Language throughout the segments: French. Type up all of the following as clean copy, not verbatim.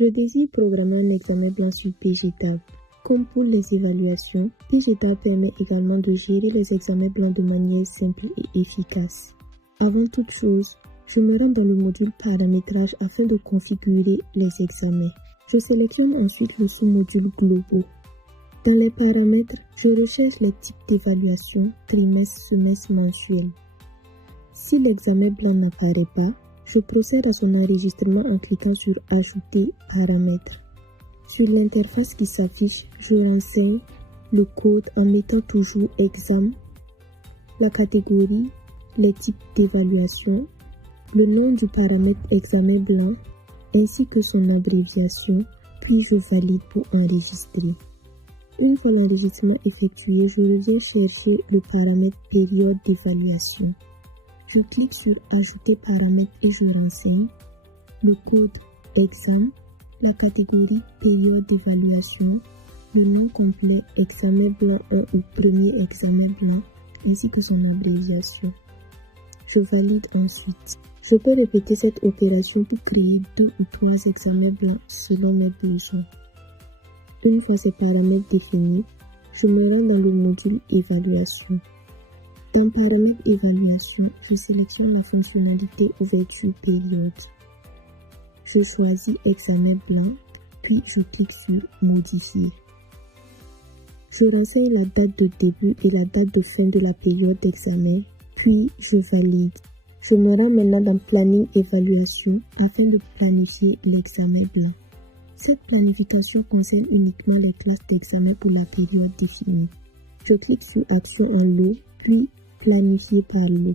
Je désire programmer un examen blanc sur PGTab. Comme pour les évaluations, PGTab permet également de gérer les examens blancs de manière simple et efficace. Avant toute chose, je me rends dans le module paramétrage afin de configurer les examens. Je sélectionne ensuite le sous-module globaux. Dans les paramètres, je recherche les types d'évaluation, trimestre, semestre, mensuel. Si l'examen blanc n'apparaît pas, je procède à son enregistrement en cliquant sur « Ajouter paramètres ». Sur l'interface qui s'affiche, je renseigne le code en mettant toujours « Exam », la catégorie, les types d'évaluation, le nom du paramètre examen blanc, ainsi que son abréviation, puis je valide pour enregistrer. Une fois l'enregistrement effectué, je reviens chercher le paramètre période d'évaluation. Je clique sur Ajouter paramètres et je renseigne le code exam, la catégorie période d'évaluation, le nom complet examen blanc 1 ou premier examen blanc, ainsi que son abréviation. Je valide ensuite. Je peux répéter cette opération pour créer 2 ou 3 examens blancs selon mes besoins. Une fois ces paramètres définis, je me rends dans le module évaluation. Dans paramètres évaluation, je sélectionne la fonctionnalité ouverture période. Je choisis examen blanc, puis je clique sur modifier. Je renseigne la date de début et la date de fin de la période d'examen, puis je valide. Je me rends maintenant dans planning évaluation afin de planifier l'examen blanc. Cette planification concerne uniquement les classes d'examen pour la période définie. Je clique sur action en lot, puis planifier par lot.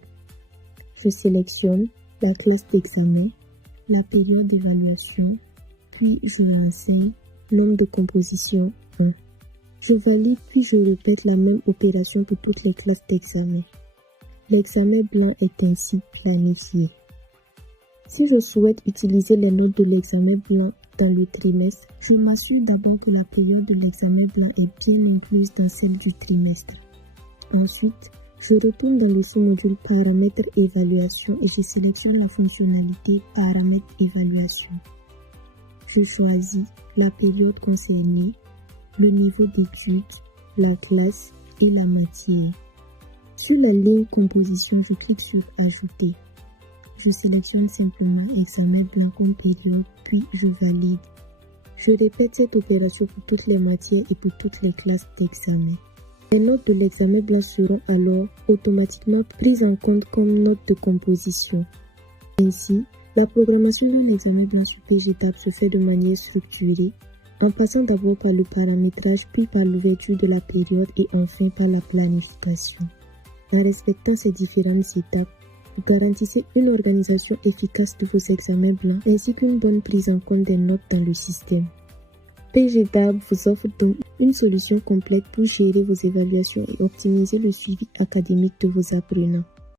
Je sélectionne la classe d'examen, la période d'évaluation, puis je renseigne nombre de composition 1. Je valide puis je répète la même opération pour toutes les classes d'examen. L'examen blanc est ainsi planifié. Si je souhaite utiliser les notes de l'examen blanc dans le trimestre, je m'assure d'abord que la période de l'examen blanc est bien incluse dans celle du trimestre. Ensuite, je retourne dans le sous-module paramètres évaluation et je sélectionne la fonctionnalité paramètres évaluation. Je choisis la période concernée, le niveau d'études, la classe et la matière. Sur la ligne composition, je clique sur ajouter. Je sélectionne simplement examen blanc comme période, puis je valide. Je répète cette opération pour toutes les matières et pour toutes les classes d'examen. Les notes de l'examen blanc seront alors automatiquement prises en compte comme notes de composition. Ainsi, la programmation d'un examen blanc sur PGTab se fait de manière structurée, en passant d'abord par le paramétrage, puis par l'ouverture de la période et enfin par la planification. En respectant ces différentes étapes, vous garantissez une organisation efficace de vos examens blancs ainsi qu'une bonne prise en compte des notes dans le système. PGTab vous offre donc une solution complète pour gérer vos évaluations et optimiser le suivi académique de vos apprenants.